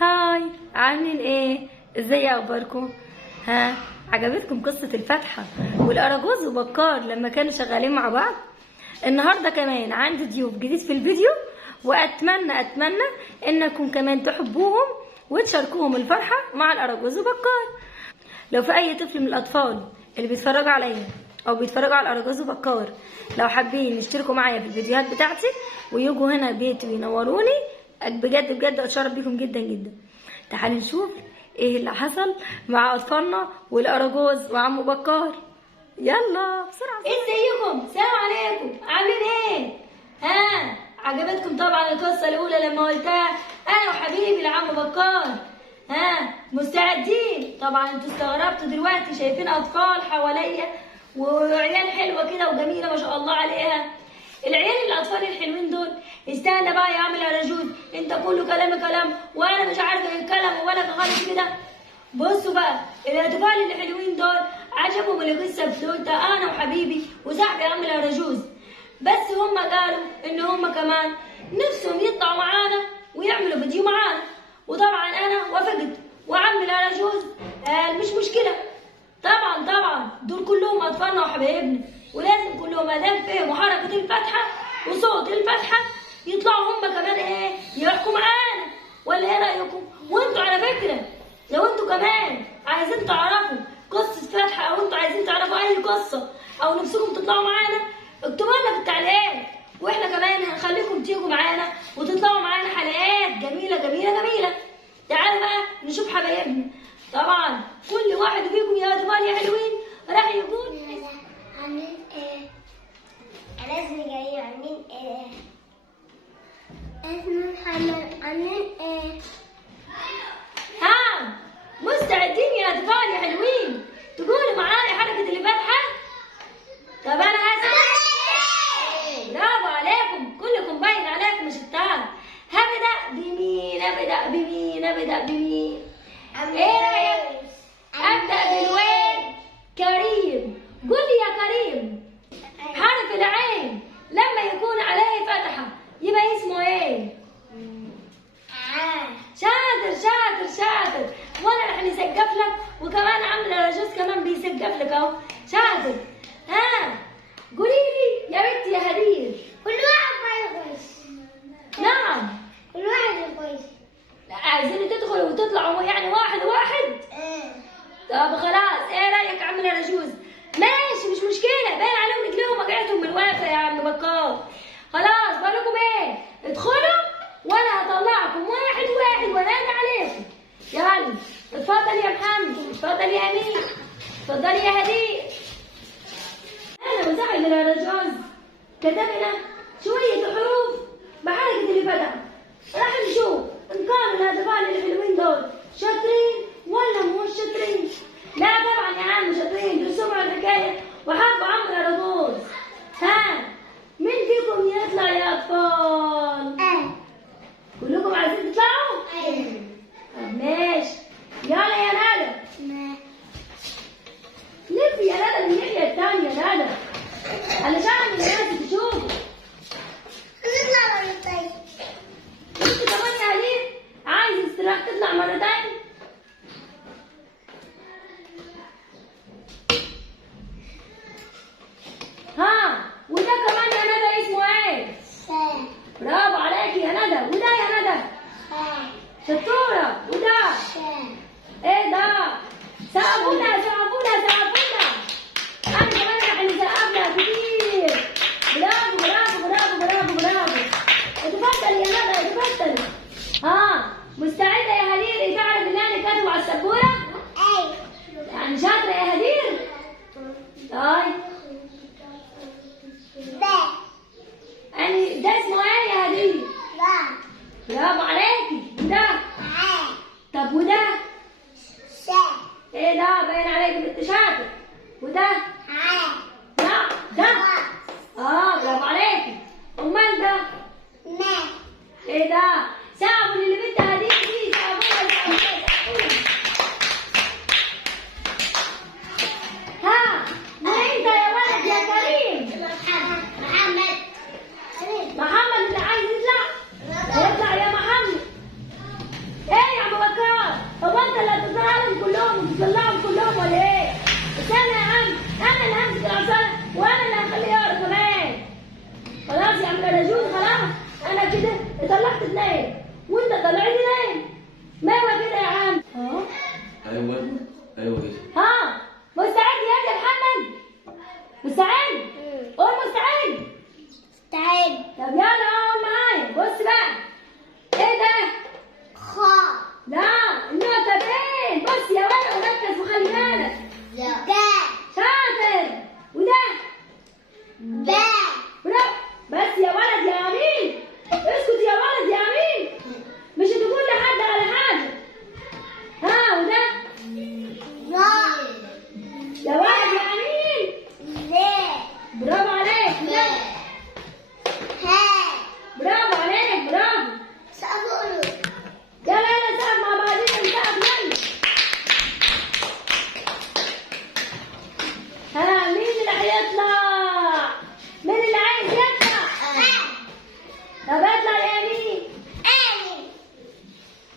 هاي، عاملين ايه؟ ازاي اخباركم؟ عجبتكم قصة الفاتحة والأراجوز وبكار لما كانوا شغالين مع بعض؟ النهاردة كمان عندي ضيوف جديد في الفيديو، وأتمنى إنكم كمان تحبوهم وتشاركوهم الفرحة مع الأراجوز وبكار. لو في أي طفل من الأطفال اللي بيتفرجوا عليا أو بيتفرجوا على الأراجوز وبكار لو حابين يشتركوا معايا في الفيديوهات بتاعتي ويجوا هنا بيتي وينوروني، بجد اتشرف بيكم جدا. تعالوا نشوف ايه اللي حصل مع اطفالنا والاراجوز وعمو بكار. يلا بسرعه. ازيكم؟ السلام عليكم، عاملين ايه؟ عجبتكم طبعا القصه الاولى لما قلتها انا وحبيبي العمو بكار؟ مستعدين؟ طبعا انتوا استغربتوا دلوقتي شايفين اطفال حواليا وعيال حلوه كده وجميله ما شاء الله عليها. العيال الاطفال الحلوين دول استنى بقى يا عم العجوز، انت كله كلام وانا مش عارفه ايه الكلام ولا خالص كده. بصوا بقى الاطفال الحلوين دول عجبهم القصه بتاعتي انا وحبيبي وصاحبي يا عم العجوز، بس هم قالوا ان هم كمان نفسهم يطلعوا معانا ويعملوا فيديو معانا، وطبعا انا وافقت وعم العجوز قال مش مشكله. طبعا دول كلهم اطفالنا وحبايبنا ولازم كلهم ما دام فهموا حركه الفتحه وصوت الفتحه يطلعوا هم كمان ايه يحكوا معانا، ولا ايه رايكم؟ وانتوا على فكره لو انتوا كمان عايزين تعرفوا قصه فتحه او انتوا عايزين تعرفوا اي قصه او نفسكم تطلعوا معانا اكتبوا لنا في التعليقات، واحنا كمان هنخليكم تيجوا معانا وتطلعوا معانا حلقات جميله. تعالوا بقى نشوف حبايبنا. طبعا كل واحد فيكم يا اطفال يا حلوين راح يقول عاملين ايه؟ لازم جاي عاملين ايه؟ اسمه محمد عاملين ايه؟ مستعدين يا اطفال يا حلوين تقولوا معايا حركه اللي فاتحه؟ طب انا هسأل. برافو عليكم، كلكم باين عليكم شطار. هبدأ بمين؟ ايه رايك؟ ابدأ بالواد كريم. قول لي يا كريم، حرف العين لما يكون عليه فتحه يبقى اسمه ايه؟ شاطر. وانا رح نسقف لك وكمان عم العجوز كمان بيسقف لك اهو. شاطر. قولي لي يا بنتي يا هدير. كل واحد كويس. نعم كل واحد كويس. عايزين تدخلوا وتطلعوا يعني واحد. طب خلاص، ايه رايك يا عم العجوز؟ ماشي مش مشكله، باين عليهم رجليهم وجعتهم من الوقفه يا عم بكار. خلاص بقول لكم ايه، ادخلوا وانا هطلعكم واحد وانادي عليكم. يلا اتفضل يا محمد، اتفضل يا امين، اتفضل يا هدير. انا وصاحب العجوز كتبنا شويه حروف بحركه اللي فتح، راح نشوف ان كانوا الاطفال الحلوين دول شاطرين ولا مش شاطرين. لا طبعا يا عم شاطرين، دول سمعوا الحكايه وحبوا عم العجوز. مين فيكم يطلع يا اطفال؟ كلكم عايزين تطلعوا؟ طب ماشي، يلا يا ندى. لف يا ندى من الناحيه الثانيه يا ندى علشان الناس تشوفوا. نطلع مرتين. انت كمان يا علي عايز استراحه تطلع مرتين؟ وده كمان يا ندى اسمه ايه؟ برافو عليكي يا ندى. وده يا ندى شطوره. وده ايه ده؟ سقفونا. انا كمان رح نسقف لها كتير. برافو. اتفضلي يا ندى اتفضلي. مستعده يا هدير؟ تعرف ان انا كاتبه على السبوره؟ يعني شاطره يا هدير؟ طيب يعني ده اسمه ايه يا هدير؟ برافو عليكي. وده؟ طب وده؟ ايه ده؟ باين عليك بنت شاطر. وده؟ لا ده؟ برافو عليكي. امال ده؟ ايه ده؟ سقفوا اللي بنت هدير دي، سقفونا. وانت يا ولد يا كريم؟ محمد اللي عايز يطلع؟ يطلع يا محمد. ايه يا اثنين وانت طلعت اثنين. ماما كده يا عم. ايوه كده. ها مستعد يا محمد؟ مستعد؟ قول مستعد. مستعد. طب يلا قول معايا. بص بقى. ايه ده؟ خاء. لا النقطة فين؟ بص يا ولد وركز وخلي بالك. باء. شاطر. وده؟ باء. برافو. بس يا ولد يا امين. اسكت يا ولد يا امين. مش تقول لحد على حاجة. ها وده؟ راء. يا ولد يا امين. لاء. برافو عليك. لا. هاء. برافو عليك برافو. سأقول. يلا يلا نسقف مع بعضينا نسقف يلا. ها مين اللي هيطلع؟ مين اللي عايز يطلع؟ طب اطلع يا امين.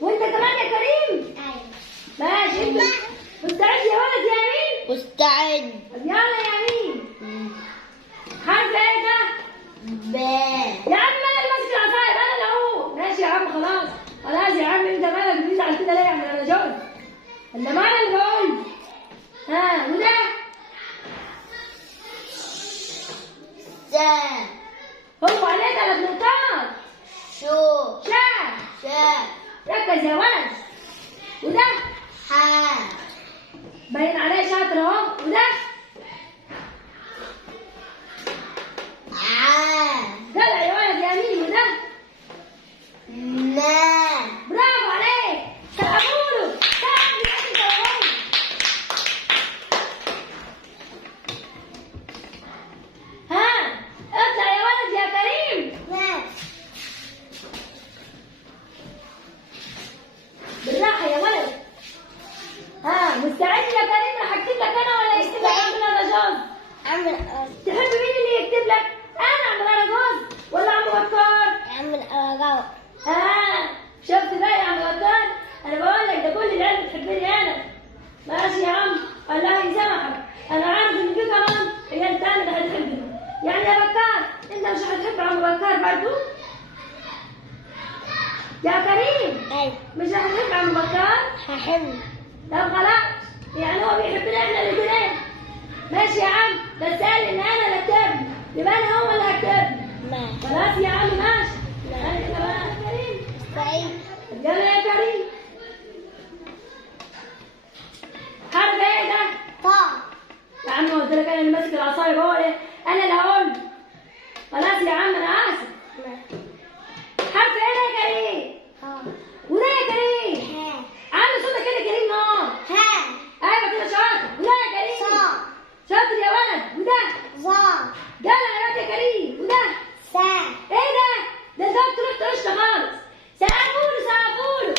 وانت كمان يا كريم. ماشي انت مستعد يا ولد يا امين؟ مستعد. طب يلا يا امين. حرف ايه ده؟ باء. يا عم انا اللي ماسك العصايه انا اللي اهو. ماشي يا عم خلاص. خلاص يا عم انت مالك بتزعل كده ليه يا عم؟ انا جاوب. انما انا اللي بقول. ها وده؟ ساء. هو عليه 3 نقاط. شو. شاء. شاء. ركز يا ولد. وده؟ حاء. باين عليه شاطر اهو. وده؟ عاء. جدع يا ولد يا امين. وده؟ ناء. برافو عليك. سقفوا له. سقف يا أخي سقفوا. ها اطلع يا ولد يا كريم. ناء. بالراحه يا ولد. ها مستعد يا كريم؟ راح اكتب لك انا ولا يكتب لك عم الرجاز؟ عم تحب مين اللي يكتب لك؟ انا عم الرجاز ولا عم بكار؟ عم الأرجاء. شفت بقى يا عم بكار؟ انا بقول لك ده كل العيال بتحبني انا. ماشي يا عم الله يسامحك. انا عارف ان في كمان عيال تاني هتحبني. يعني يا بكار انت مش هتحب عم بكار برضو؟ يا كريم أي. مش هتحب عم بكار؟ هحب. طب خلاص يعني هو بيحبنا احنا الاثنين. ماشي يا عم بس قال ان انا اللي اكتب يبقى انا هو اللي هكتب. ما. خلاص يا عم ماشي. انت بقى يا كريم. سعيد. يلا يا كريم. حرف ايه ده؟ طاء. يا عم قلت لك انا اللي ماسك العصايه بقول ايه؟ انا اللي هقول. خلاص يا عم انا اسف. حرف ايه ده يا كريم؟ وده يا كريم؟ ها. عامل صوتك كده كريم نار. ها. ايوه كده شاطر. وده يا كريم؟ صاء. شاطر يا ولد. وده؟ ظا. جدع يا واد يا كريم. وده؟ ساء. ايه ده؟ ده انت تروح تقشط خالص. سقفوله سقفوله.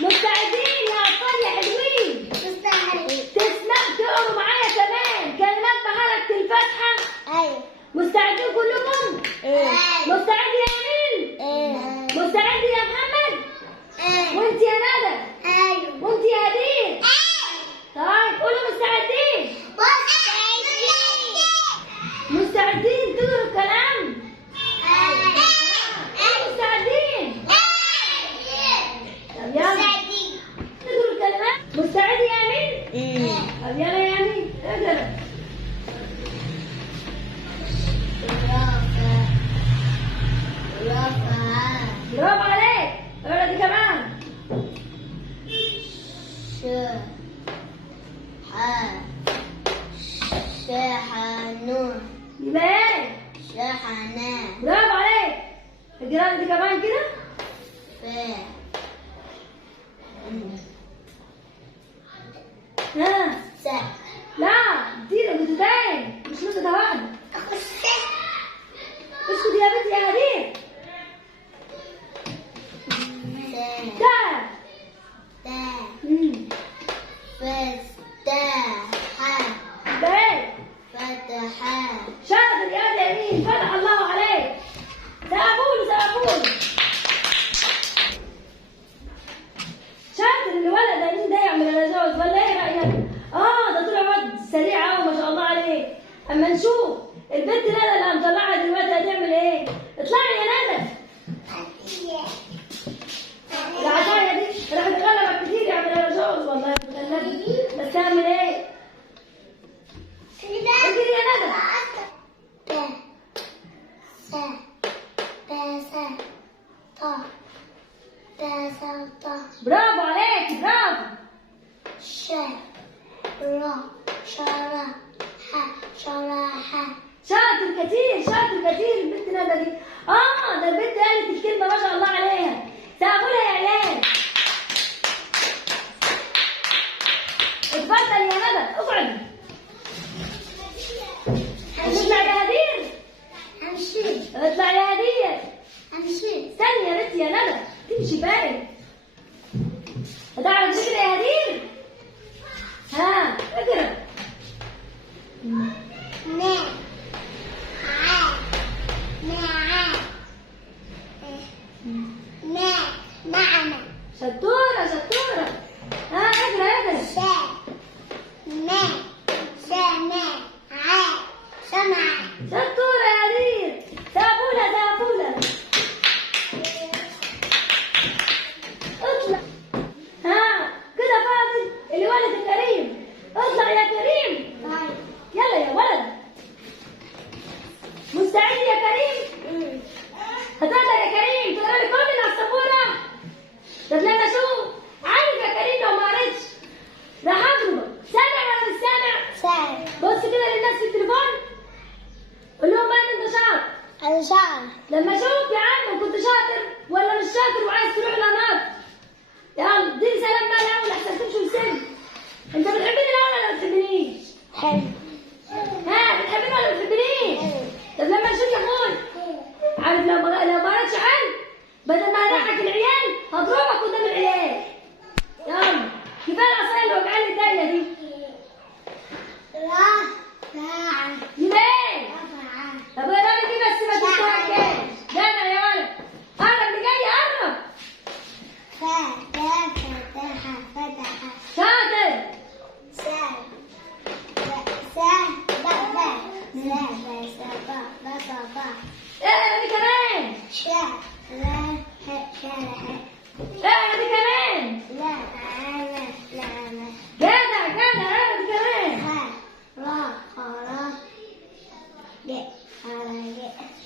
مستعدين يا اطفال يا حلوين؟ مستعد. تسمع تقروا معايا كمان كلمات مهارة الفاتحة؟ أي. مستعدين كلكم؟ أي. مستعد يا امين؟ مستعد يا محمد؟ أي. وانت يا ندى؟ أيوه. وانت يا هدير؟ طيب قولوا مستعدين. مستعدين تقروا الكلام؟ مستعدين؟ طب يلا تقروا الكلمات. مستعد يا امين؟ طب يلا يا امين اقرا. برافو عليك. اقرا دي كمان. شحنون. يبقى ايه؟ شحنان. برافو عليك. اقرا دي كمان كده. ها لا دي نقطتين مش نقطة واحدة. اسكت يا بنت يا هدير. ده بايه؟ شاطر يا دي يمين. فتح الله عليك. سقفوله سقفوله. شاطر الولد ده. مين ده يعمل الرجاز ولا ايه رأيك؟ ده طلع واد سريع قوي ما شاء الله عليه. اما نشوف البنت ندى اللي س بس ط بس ط برافو عليك، برافو. ش را شرا ح شرح شاطر كتير، شاطر كتير البنت ندى دي. ده البنت قالت الكلمة ما شاء الله عليها. سقفولها يا عيال. اتفضل يا ندى، اقعدي. اطلع يا هدير. امشي اطلع يا هدير. امشي استني يا بنتي يا ندى، تمشي بارد. هتعرف تقرا يا هدير؟ ها اقرا. ن ع ن نعم شطورة شطورة. اقرا اقرا. س م سمع سمع شطورة يا هدير. سقفولها سقفولها. اطلع. كده فاضل الولد الكريم. اطلع يا كريم. يلا يا ولد. مستعد يا كريم؟ هتقدر يا كريم تقرا لي كل اللي على السبورة؟ طب لما اشوف. عارف يا كريم لو ما قريتش راح اضربك. سامع ولا مش سامع؟ سامع بص كده للناس في التليفون. قول لهم بقى ان انت شاطر. أنا شعر لما اشوف يا عم كنت شاطر ولا مش شاطر وعايز تروح لنار. يلا اديني سلام بقى الاول احسن تمشي وسم. انت بتحبني الاول ولا ما بتحبنيش؟ حلو بتحبني ولا ما بتحبنيش؟ طب لما نشوف يا اخوي. عارف لو ما قريتش حل بدل ما اضحك العيال هضربك قدام العيال. يلا كفايه العصايه اللي وجعاني الدايه دي. را راعة يبقى ايه؟ طب اقرا لي دي بس ما تنساهاش. جدع يا ولد. قرب اللي جاي قرب. فتح فتح شاطر. س اقرا دي كمان. اقرا دي كمان. جدع جدع اقرا دي كمان.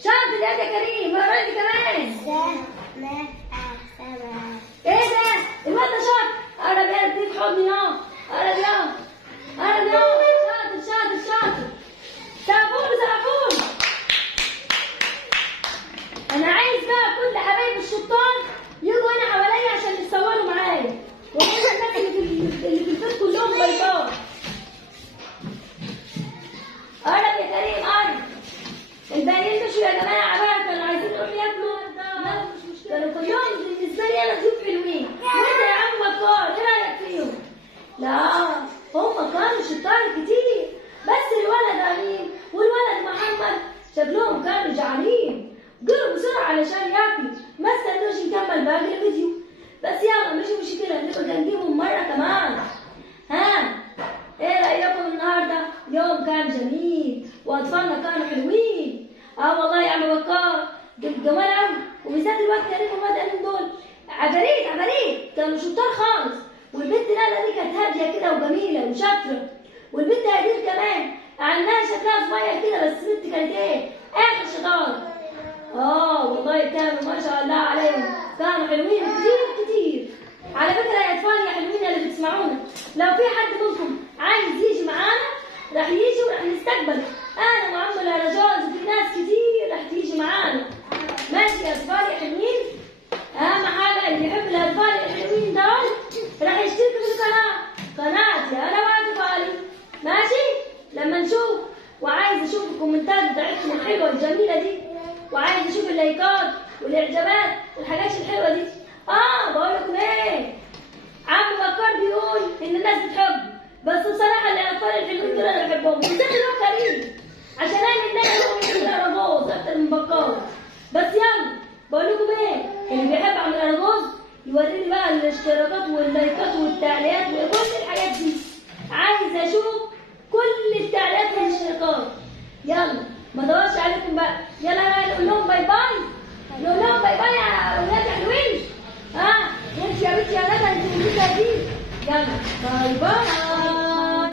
شاطر يا كريم. اقرا دي كمان. ايه ده؟ الواد ده شاطر. اقرب يا دي في حضني اهو. اقرب يا اقرب يا. شاطر شاطر شاطر. سقفولي سقفولي. انا عايز بقى كل حبايب الشطار يجوا هنا حواليا عشان يتصوروا معايا. واقول للناس اللي في البيت كلهم باي باي. قرب يا كريم قرب. الباقيين مشوا يا جماعه بقى كانوا عايزين يروحوا ياكلوا. كانوا كلهم بالنسبه لي انا ضيوف حلوين. وانت يا عم بكار ايه رايك فيهم؟ لا هم كانوا شطار كتير بس الولد امين والولد محمد شكلهم كانوا جعانين. جروا بسرعه علشان ياكلوا ما استنوش نكمل باقي الفيديو. بس يلا مش مشكله نبقى نجيبهم مره كمان. ايه رايكم النهارده؟ يوم كان جميل واطفالنا كانوا حلوين. والله يا عم بكار دول جمال قوي. وبالذات الواد كريم والواد امين دول عفاريت عفاريت كانوا شطار خالص. والبنت ندى دي كانت هاديه كده وجميله وشاطره. والبنت هدير كمان عندها شكلها صغير كده بس بنت كانت ايه؟ اخر شطاره. والله كانوا ما شاء الله عليهم كانوا حلوين كتير كتير. على فكره يا اطفال يا حلوين اللي بتسمعونا لو في حد منكم عايز يجي معانا راح يجي وراح نستقبله. انا وعم الرجاز وفي ناس كتير راح تيجي معانا. ماشي يا اطفال يا حلوين. اهم حاجه اللي يحب الاطفال الحلوين دول راح يشترك في قناتي انا واطفالي. ماشي لما نشوف وعايز اشوف الكومنتات بتاعتكم الحلوه الجميله دي وعايز اشوف اللايكات والاعجابات والحاجات الحلوه دي. بقول لكم ايه؟ عم بكار بيقول ان الناس بتحب بس بصراحه الاطفال الحلوين دول انا بحبهم بالذات الواد كريم عشان انا الناس اللي رجوز اكتر من بكار. بس يلا بقول لكم ايه؟ اللي بيحب عم الارجوز يوريني بقى الاشتراكات واللايكات والتعليقات وكل الحاجات دي. عايز اشوف كل التعليقات والاشتراكات. يلا ما ادورش عليكم بقى. يلا نقول لهم باي باي. نقول لهم باي باي يا اولاد حلوين. انت يا بنتي يا ندى انت موجوده دي. يلا باي باي.